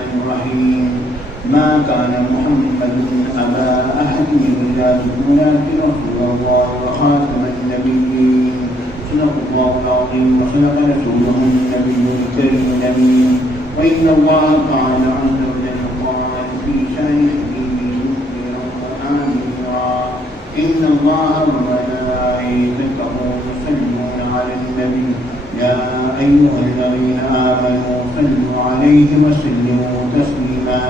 الرحمن الرحيم ما كان محمد أبا أحد من رجالكم ولكن رسول الله وخاتم النبيين صدق الله العظيم وصدق رسوله النبي الكريم الأمين وإن الله تعالى عز وجل قال في شأن حبيبه مخبرا وآمرا إن الله وملائكته يصلون على النبي يا أيها الذين آمنوا صلوا عليه وسلموا تسليما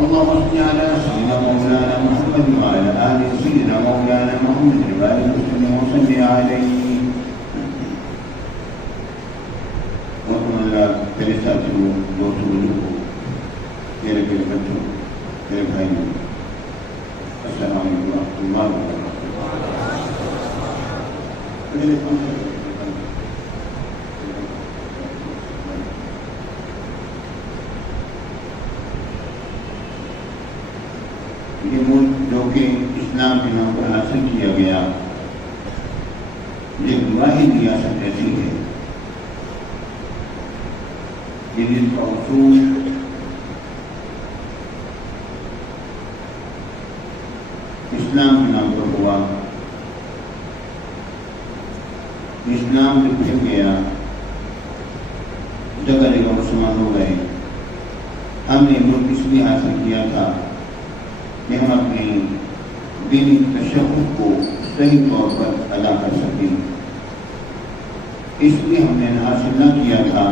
اللهم صل على سيدنا مولانا محمد وعلى آل سيدنا مولانا محمد وبارك وسلم وصل عليه وقل الله میرے ساتھیوں دوستوں بزرگوں میرے پیارے بچوں میرے بھائیوں السلام علیکم ورحمۃ اللہ وبرکاتہ. یہ ملک جو کہ اسلام کے نام پر حاصل کیا گیا یہ گواہی ریاست ایسی ہے کہ جس کا اصول اسلام کے نام پر ہوا، اسلام سے پھر گیا، جگہ جگہ مسلمان ہو گئے. ہم نے ملک اس لیے حاصل کیا تھا کہ ہم اپنے دینی تشخص کو صحیح طور پر ادا کر سکیں. اس لیے ہم نے حاصل نہ کیا تھا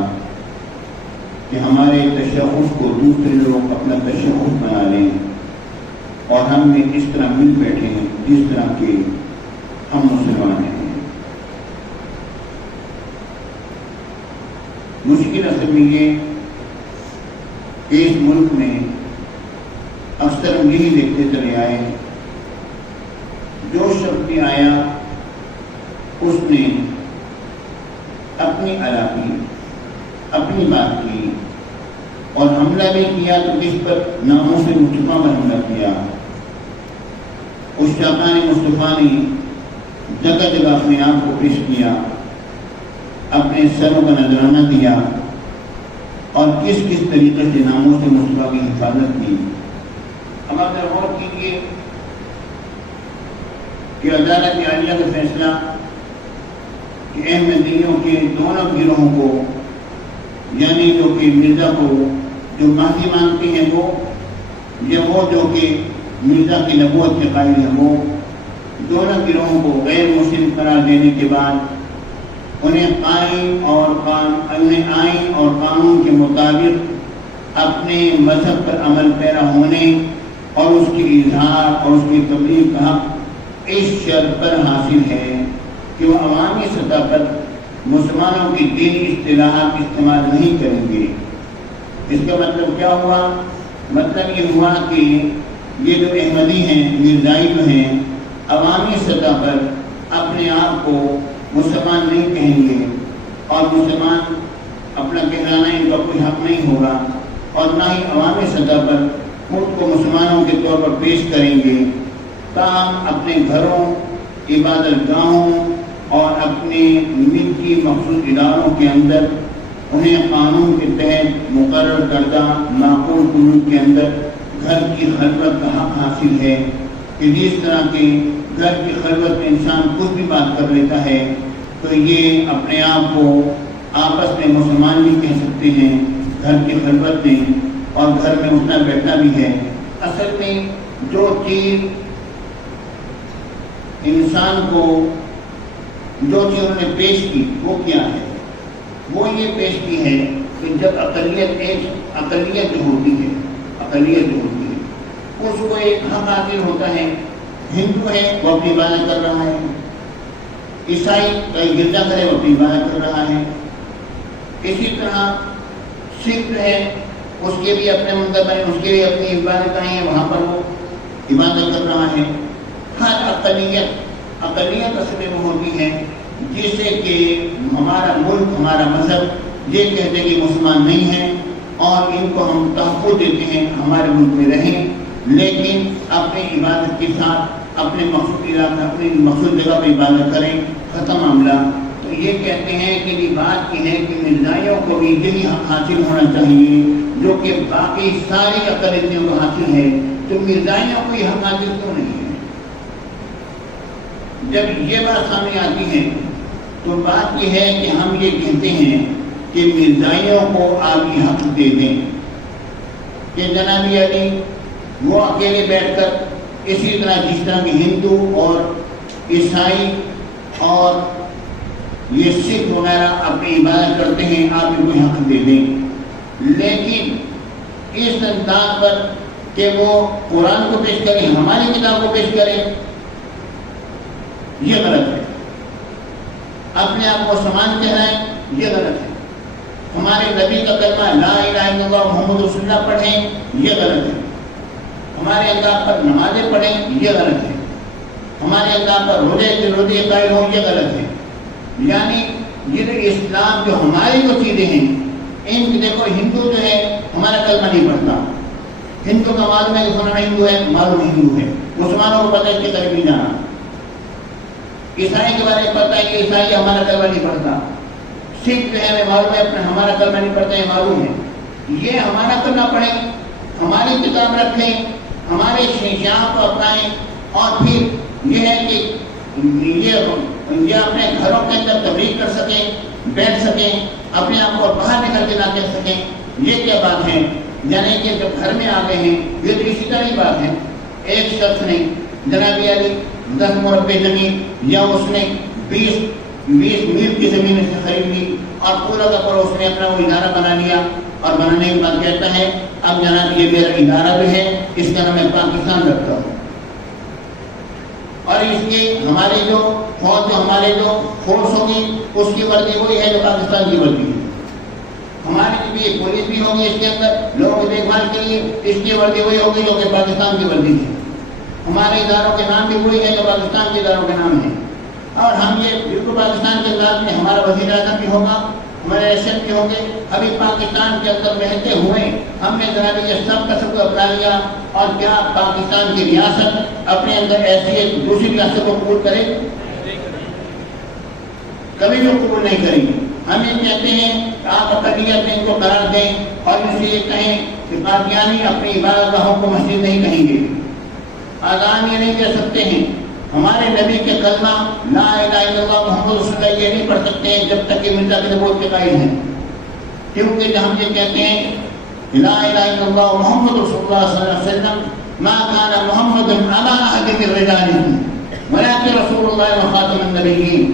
کہ ہمارے تشخص کو دوسرے لوگ اپنا تشخص بنا لیں اور ہم نے اس طرح مل بیٹھے جس طرح کے ہم مسلمان ہیں. مشکل اصل میں یہ کہ اس ملک میں اکثر ہم یہی دیکھتے چلے آئے جو شخص بھی آیا اس نے اپنی ادا کی، اپنی بات کی اور حملہ بھی کیا تو کس پر؟ ناموں سے مصطفیٰ پر حملہ کیا. اس شاقان مصطفیٰ نے جگہ جگہ اپنے آپ کو پیش کیا، اپنے سروں کا نذرانہ دیا اور کس کس طریقے سے ناموں سے مصطفیٰ کی حفاظت کی. اب آپ غور کیجیے کہ عدالت عالیہ کا فیصلہ کہ احمدیوں کے دونوں گروہوں کو، یعنی جو کہ مرزا کو جو مہدی مانتے ہیں وہ، یا وہ جو کہ مرزا کی نبوت کے قائل ہیں وہ، دونوں گروہوں کو غیر مسلم قرار دینے کے بعد انہیں آئین اور قانون کے مطابق اپنے مذہب پر عمل پیرا ہونے اور اس کی اظہار اور اس کی تبلیغ کا حق اس شرط پر حاصل ہے کہ وہ عوامی سطح پر مسلمانوں کی دینی اصطلاحات استعمال نہیں کریں گے. اس کا مطلب کیا ہوا؟ مطلب یہ ہوا کہ یہ جو احمدی ہیں، مرزائی جو ہیں، عوامی سطح پر اپنے آپ کو مسلمان نہیں کہیں گے اور مسلمان اپنا کہلانا ان کا کوئی حق نہیں ہوگا اور نہ ہی عوامی سطح پر خود کو مسلمانوں کے طور پر پیش کریں گے. تاہم اپنے گھروں، عبادت گاہوں اور اپنے ملکی مخصوص اداروں کے اندر انہیں قانون کے تحت مقرر کردہ معقول قیود کے اندر گھر کی خلوت کا حق حاصل ہے کہ جس طرح کے گھر کی خلوت میں انسان کچھ بھی بات کر لیتا ہے تو یہ اپنے آپ کو آپس میں مسلمان بھی کہہ سکتے ہیں گھر کی خلوت میں اور گھر میں اٹھنا بیٹھنا بھی ہے. اصل میں جو چیز انسان کو جو چیز انہوں نے پیش کی وہ کیا ہے؟ وہ یہ پیش کی ہے کہ جب اقلیت جو ہوتی ہے اس کو ایک حق حاصل ہوتا ہے. ہندو ہے وہ اپنی عبادت کر رہا ہے، عیسائی کئی گرجا گھر ہے وہ اپنی عبادت کر رہا ہے، اسی طرح سکھ ہے اس کے بھی اپنے مندر بنے، اس کے بھی اپنی عبادتیں ہیں، وہاں پر وہ عبادت کر رہا ہے. ہر اقلیت اصل میں ہوتی ہے جیسے کہ ہمارا ملک، ہمارا مذہب یہ کہتے ہیں کہ مسلمان نہیں ہیں اور ان کو ہم تحفظ دیتے ہیں ہمارے ملک میں رہیں، لیکن اپنی عبادت کے ساتھ اپنے مخصوص علاقے، اپنی مخصوص جگہ پہ عبادت کریں، ختم معاملہ. تو یہ کہتے ہیں کہ یہ بات یہ ہے کہ مرزائیوں کو بھی یہی حق حاصل ہونا چاہیے جو کہ باقی ساری اقلیتوں کو حاصل ہے، تو مرزائیوں کو یہ حق حاصل کیوں نہیں ہے؟ جب یہ بات سامنے آتی ہے تو بات یہ ہے کہ ہم یہ کہتے ہیں کہ مرزائیوں کو آپ یہ حق دے دیں کہ جناب علی وہ اکیلے بیٹھ کر اسی طرح جس طرح کہ ہندو اور عیسائی اور یہ سکھ وغیرہ اپنی عبادت کرتے ہیں، آپ ان کو حق دے دیں، لیکن اس انداز پر کہ وہ قرآن کو پیش کریں، ہماری کتاب کو پیش کریں، یہ غلط ہے۔ اپنے آپ کو سامان کہلائیں، یہ غلط ہے۔ ہمارے نبی کا کلمہ لا الہ الا اللہ محمد رسول اللہ پڑھیں، یہ غلط ہے۔ ہمارے انداز پر نمازیں پڑھیں، یہ غلط ہے۔ ہمارے انداز پر روزے قائم ہوں، یہ غلط ہے۔ یعنی یہ اسلام جو ہماری جو چیزیں ہیں، ان دیکھو ہندو جو ہے ہمارا کلمہ نہیں پڑھتا، ہندو کا معلوم ہے کہ فلانا ہندو ہے، معلوم ہندو ہے، مسلمانوں کو پتہ ہے کہ قریب نہیں جانا، عیسائی کے بارے میں پتہ ہے کہ عیسائی ہمارا کلمہ نہیں پڑھتا، سکھ جو ہے معلوم ہے ہمارا کلمہ نہیں پڑھتا ہے، معلوم ہے۔ یہ ہمارا کلمہ پڑھیں، ہماری کتاب رکھیں، ہمارے شیشان کو اپنائیں، اور پھر یہ ہے کہ یہ اپنے گھروں کے اندر تبلیغ کر سکیں، بیٹھ سکیں، اپنے آپ کو باہر نکل کے نہ کہہ سکیں، یہ کیا بات ہے؟ یعنی کہ جب گھر میں آ گئے ہیں، یہ تو اسی طرح ہی بات ہے۔ ایک شخص نے جناب علی 10 مربع زمین یا اس نے 20 میل کی زمین سے خرید لی اور پورا کا پورا اس نے اپنا وہ ادارہ بنا لیا، اور بنانے کے بعد کہتا ہے اب جناب یہ میرا ادارہ بھی ہے، اس کا نام میں پاکستان رکھتا ہوں، اور اس کے ہمارے جو فوج ہمارے جو فورس ہوگی اس کی وردی وہی ہے جو پاکستان کی وردی ہے، ہمارے بھی پولیس بھی ہوگی اس کے اندر لوگوں کی دیکھ بھال کے لیے، اس کی وردی وہی ہوگی جو کہ پاکستان کی وردی ہے، ہمارے اداروں کے نام بھی وہی ہے جو پاکستان کے اداروں کے نام ہیں، اور ہم یہ بالکل پاکستان کے انداز میں ہمارا وزیر اعظم بھی ہوگا، ہمارے ایشین بھی ہوں گے، ابھی پاکستان کے اندر رہتے ہوئے ہم نے جناب یہ سب کا سب کو اپنا لیا، اور کیا پاکستان کی ریاست اپنے اندر ایسی ایک دوسری ریاست کو قبول کرے؟ کبھی بھی قبول نہیں کریں گے۔ ہم یہ کہتے ہیں کہ آپ اقلیت میں ان کو قرار دیں، اور ان سے یہ کہیں کہ قادیانی اپنی عبادت گاہوں کو مسجد نہیں کہیں گے، آذان یہ نہیں کہہ سکتے ہیں، ہمارے نبی کے کلمہ لا الہ الا اللہ محمد رسول اللہ یہ نہیں پڑھ سکتے ہیں جب تک کہ مرزا کے نبوت کے قائل ہیں، کیونکہ جب ہم یہ کہتے ہیں لا الہ الا اللہ محمد رسول اللہ صلی اللہ علیہ وسلم ما کان محمد علی احد من رجالکم ولکن رسول اللہ وخاتم النبیین،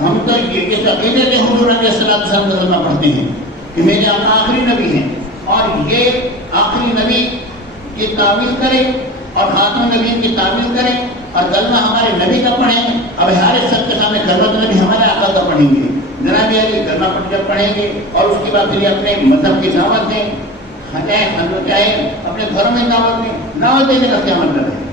ہم تو یہ عقیدے سے حضور علیہ السلام کا کلمہ پڑھتے ہیں کہ میرے آقا آخری نبی ہیں، اور یہ آخری نبی کی تعمیل کریں اور خاتم النبیین کی تعمیل کریں، اور کلمہ ہمارے نبی کا پڑھیں۔ اب ہر سب کے سامنے کلمہ نبی ہمارے آقا کا پڑھیں گے، جناب علی کلمہ جب پڑھیں گے اور اس کے بعد پھر اپنے مذہب کی دعوت دیں، چاہے اپنے گھروں میں دعوت دیں۔ دعوت دینے کا کیا مطلب ہے؟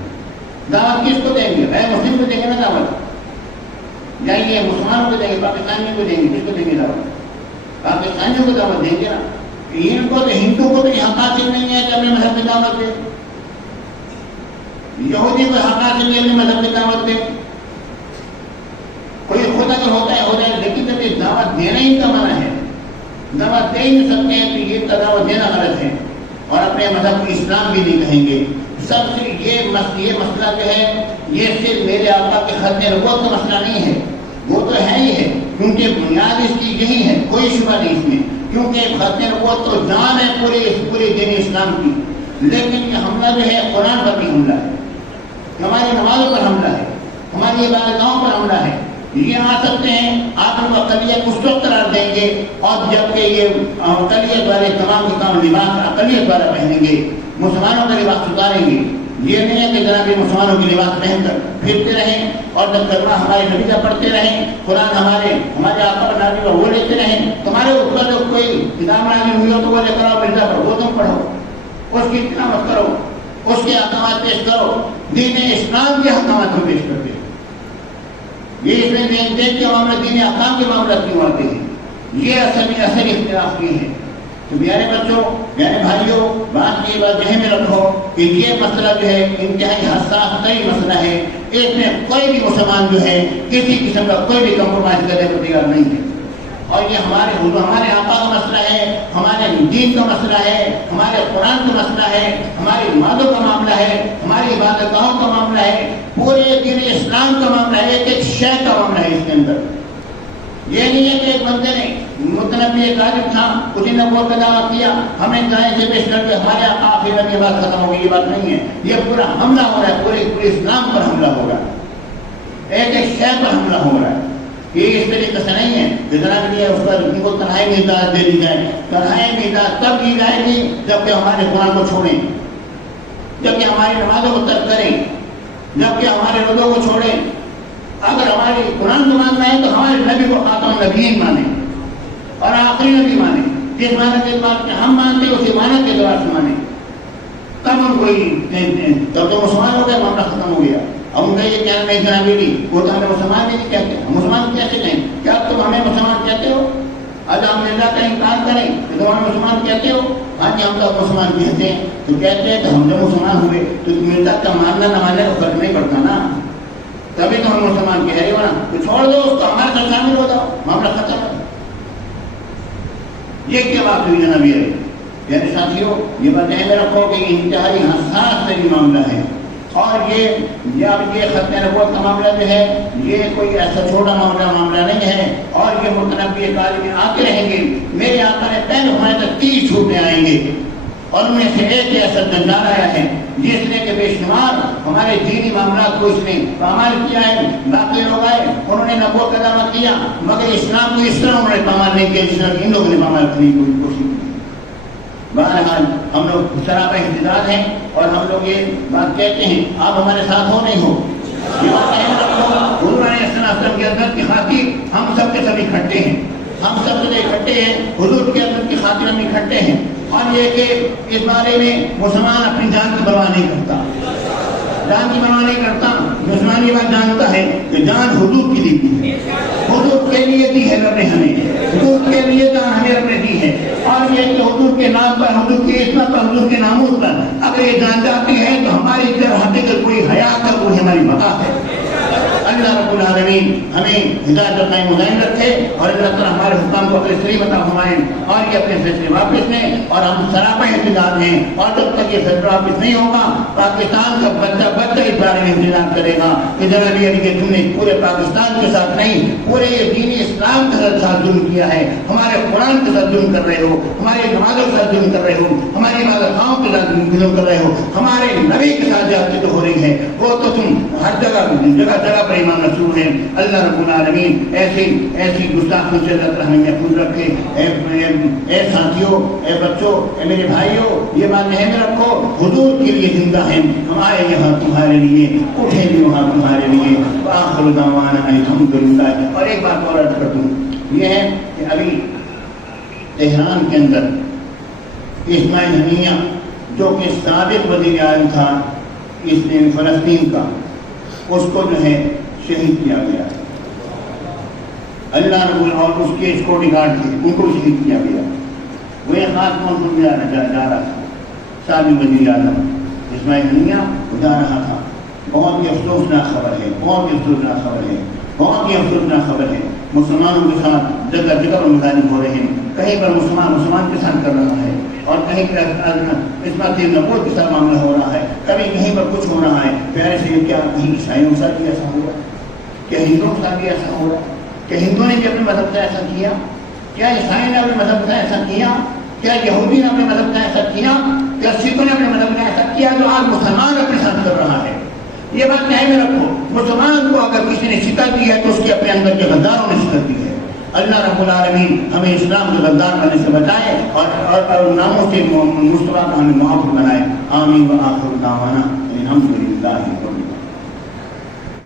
دعوت کس کو دیں گے؟ غیر مسلم کو دیں گے نا دعوت، یا یہ مسلمانوں کو دیں گے، پاکستانیوں کو دیں گے، کس کو دیں گے دعوت؟ پاکستانیوں کو دعوت دیں گے نا، ان کو تو ہندو کو تو حق حاصل نہیں ہے کہ اپنے مذہب کی دعوت دیں، یہودی کو حق حاصل نہیں اپنے مذہب کی دعوت دیں، کوئی خود اگر ہوتا ہے، لیکن جب یہ دعوت دینا ہی کا منع ہے، دعوت دے نہیں سکتے ہیں تو یہ دعوت دینا غلط ہے، اور اپنے مذہب کو اسلام بھی نہیں کہیں گے۔ سب سے یہ مسئلہ جو ہے یہ صرف میرے آقا کے ختم نبوت کا مسئلہ نہیں ہے، وہ تو ہے ہی ہے، کیونکہ بنیاد اس کی یہی ہے، کوئی شبہ نہیں اس میں، کیونکہ ختم نبوت تو جان ہے پورے دین اسلام کی، لیکن یہ حملہ جو ہے قرآن پر بھی حملہ ہے، ہماری نمازوں پر حملہ ہے، ہماری عبادتوں پر حملہ ہے۔ یہ آ سکتے ہیں، آپ ان کو اقلیت اس وقت قرار دیں گے اور جبکہ یہ اقلیت والے تمام کے تمام لباس اقلیت والا پہنیں گے، مسلمانوں کا لباس اتاریں گے۔ یہ نہیں ہے کہ جناب مسلمانوں کے لباس پہن کر پھرتے رہیں اور جب کلمہ ہمارے نبی کا پڑھتے رہیں، قرآن ہمارے آقا پر نازل ہوا وہ لیتے رہیں، تمہارے اوپر جو کوئی کتاب نازل ہوئی ہو تو وہ لے کر آؤ مرزا پر، وہ تم پڑھو، اس کی تلاوت کرو، اس کے احکامات پیش کرو، دین اسلام کے احکامات کو پیش کرتے ہیں۔ یہ اس میں دیکھ کے معاملہ دین احکام کے معاملات کیوں آتے ہیں؟ یہ اصل اختلاف یہ ہے۔ تو پیارے بچوں، پیارے بھائیوں، بات یہ بات ذہن میں رکھو کہ یہ مسئلہ جو ہے انتہائی حساس ترین مسئلہ ہے، اس میں کوئی بھی مسلمان جو ہے کسی قسم کا کوئی بھی کمپرومائز کرنے کو تیار نہیں ہے. اور یہ ہمارے آقا کا مسئلہ ہے، ہمارے دین کا مسئلہ ہے، ہمارے قرآن کا مسئلہ ہے، ہماری عبادتوں کا معاملہ ہے، ہماری عبادت گاہوں کا معاملہ ہے، پورے دین اسلام کا معاملہ ہے، ایک شے کا معاملہ ہے اس کے اندر. یہ نہیں ہے کہ ایک بندے نے متنبی ایک عالم تھا، اس نے نبوت کا دعویٰ کیا، ہمیں دائیں سے پیش کر کے ہمارے آقا آخر میں یہ بات ختم ہو گئی. یہ بات نہیں ہے. یہ پورا حملہ ہو رہا ہے، پورے اسلام پر حملہ ہو رہا ہے، ایک شے پر حملہ ہو رہا ہے. یہ اس طریقے سے نہیں ہے کہ جناب یہ اس پر ان کو تنہائی میں اجازت دے دی جائے. تنہائی میں اجازت تب دی جائے گی جبکہ ہمارے قرآن کو چھوڑیں، جبکہ ہماری نمازوں کو ترک کریں، جبکہ ہمارے روزوں کو چھوڑیں. اگر ہماری قرآن کو ماننا ہے تو ہمارے نبی کو خاتم النبیین مانیں اور آخری نبی مانیں. جس معنی کے بات ہم مانتے ہیں اسی معنی کے اعتبار سے مانیں. تب ہم تب تو مسلمان ہو گئے، معاملہ ختم ہو گیا. اب ان کا یہ کہنا نہیں جناب بیٹی وہ تو ہمیں مسلمان بھی نہیں کہتے. ہم مسلمان کیسے کہیں؟ کیا تم ہمیں مسلمان کہتے ہو؟ اگر ہم اللہ کا انکار کریں تو تم ہمیں مسلمان کہتے ہو؟ ہاں جی ہم تو مسلمان کہتے ہیں. تو کہتے ہیں کہ ہم جب مسلمان ہوئے تو ملت کا ماننا نہ ماننے کا فرق نہیں پڑتا نا، تبھی تو ہم مسلمان کہہ رہے ہو نا. تو چھوڑ دو اس کو، ہمارے ساتھ شامل ہو جاؤ، معاملہ ختم ہو. یہ کیا بات ہوئی جناب؟ یعنی ساتھیوں یہ بتائیں میرا رکھو کہ انتہائی حساس میری معاملہ ہے. اور یہ ختم نبوت کا معاملہ جو ہے یہ کوئی ایسا چھوٹا معاملہ نہیں ہے. اور یہ متنبی عالم آتے رہیں گے. میرے آقا نے پہلے ہمارے تک 30 جھوٹے آئیں گے اور ان میں سے ایک ایسا جنجال آیا ہے جس نے کہ بے شمار ہمارے دینی معاملات کو اس نے پامال کیا ہے. باقی لوگ آئے انہوں نے نبوت کا دعویٰ کیا مگر اسلام کو اس طرح انہوں نے پامال نہیں کیا جس طرح ان لوگوں نے پامال کرنے کی کوشش کی. بہرحال ہم لوگ سراپا احتجاج ہیں اور ہم لوگ یہ بات کہتے ہیں آپ ہمارے ساتھ ہو نہیں ہو. یہ بات حضور علیہ السلام کی عزت کی خاطر ہم سب کے سب اکٹھے ہیں، ہم سب سے اکٹھے ہیں، حضور کی عزت کی خاطر ہم اکٹھے ہیں. اور یہ کہ اس بارے میں مسلمان اپنی جان کی پرواہ نہیں کرتا، جان کی پرواہ نہیں کرتا. مسلمان یہ بات جانتا ہے کہ جان حضور کی دی ہے، حضور کے لیے دی ہے رب نے ہمیں، حضور کے لیے جان ہمیں رب نے دی ہے. اور یہ کہ حضور کے نام پر، حضور کی عصمت پر، حضور کے ناموس پر اگر یہ جان جاتی ہے تو ہماری حقیقت کوئی حیات کا کوئی ہماری بقا ہے. اللہ رب العالمین ہمیں ہدایت اپنا مدائن رکھے اور اللہ تعالیٰ ہمارے حکام کو اپنے صحیح عطا فرمائیں اور یہ اپنے فیصلے واپس لیں. اور ہم سراپا احتجاج ہیں اور جب تک یہ فیصلہ واپس نہیں ہوگا پاکستان کا بچہ اس بارے میں انتظار کرے گا کہ جناب علی کہ تم نے پورے پاکستان کے ساتھ نہیں پورے یہ دینی اسلام کے ساتھ ظلم کیا ہے، ہمارے قرآن کے ساتھ ظلم کر رہے ہو، ہماری نمازوں کے ساتھ ظلم کر رہے ہو، ہماری عبادتوں کے ساتھ ظلم کر رہے ہو، ہمارے نبی کے ساتھ زیادتی تو ہو رہی ہے. وہ تو تم ہر جگہ جگہ پر ایمان رسول ہیں. اللہ رب العالمین ایسی گستاخوں سے اللہ تعالیٰ ہمیں محفوظ رکھے. اے ساتھیوں، اے بچوں، اے میرے بھائیوں، یہ بات ذہن میں رکھو حضور کے لیے زندہ ہیں، ہمارے یہاں تمہارے لیے، اٹھے بھی وہاں تمہارے لیے. وآخر دعوانا الحمدللہ. اور ایک بات اور عرض کر دوں، یہ ہے کہ ابھی تہران کے اندر اسماعیل ہنیہ جو کہ سابق وزیر اعظم تھا اس نے فلسطین کا، اس کو جو ہے شہید کیا گیا. اللہ رب اور اس کے سیکورٹی گارڈ تھے ان کو شہید کیا گیا. وہ ایک خاص کون جا رہا تھا، سابق وزیر اعظم اسماعیل ہنیہ جا رہا تھا. بہت ہی افسوسناک خبر ہے، بہت ہی افسوسناک خبر ہے، بہت ہی افسوسناک خبر ہے. مسلمانوں کے ساتھ جگہ جگہ پر مظاہرے ہو رہے ہیں. کہیں پر مسلمان کے ساتھ کر رہا ہے اور کہیں پر عصمت نبوت کے ساتھ معاملہ ہو رہا ہے، کبھی کہیں پر کچھ ہو رہا ہے. پیارے سے کیا کہیں عیسائیوں کے ساتھ بھی ایسا ہو رہا ہے؟ کیا ہندوؤں کے ساتھ بھی ایسا ہو رہا ہے؟ کیا ہندوؤں نے بھی اپنے مذہب کا ایسا کیا؟ کیا عیسائی نے اپنے مذہب کا ایسا کیا؟ کیا یہودی نے اپنے مذہب کا ایسا کیا؟ کیا سکھوں نے اپنے مذہب کا ایسا کیا جو آج مسلمان اپنے ساتھ کر رہا ہے؟ یہ بات ذہن میں رکھو. مسلمان کو اگر کسی نے شکست دی ہے تو اس کے اپنے اندر کے غداروں نے شکست دی ہے. اللہ رب العالمین ہمیں اسلام کے غدار بننے سے بچائے اور ناموں سے مصطفیٰ کا ہمیں محافظ بنائے. آمین. وآخر دعوانا الحمدللہ.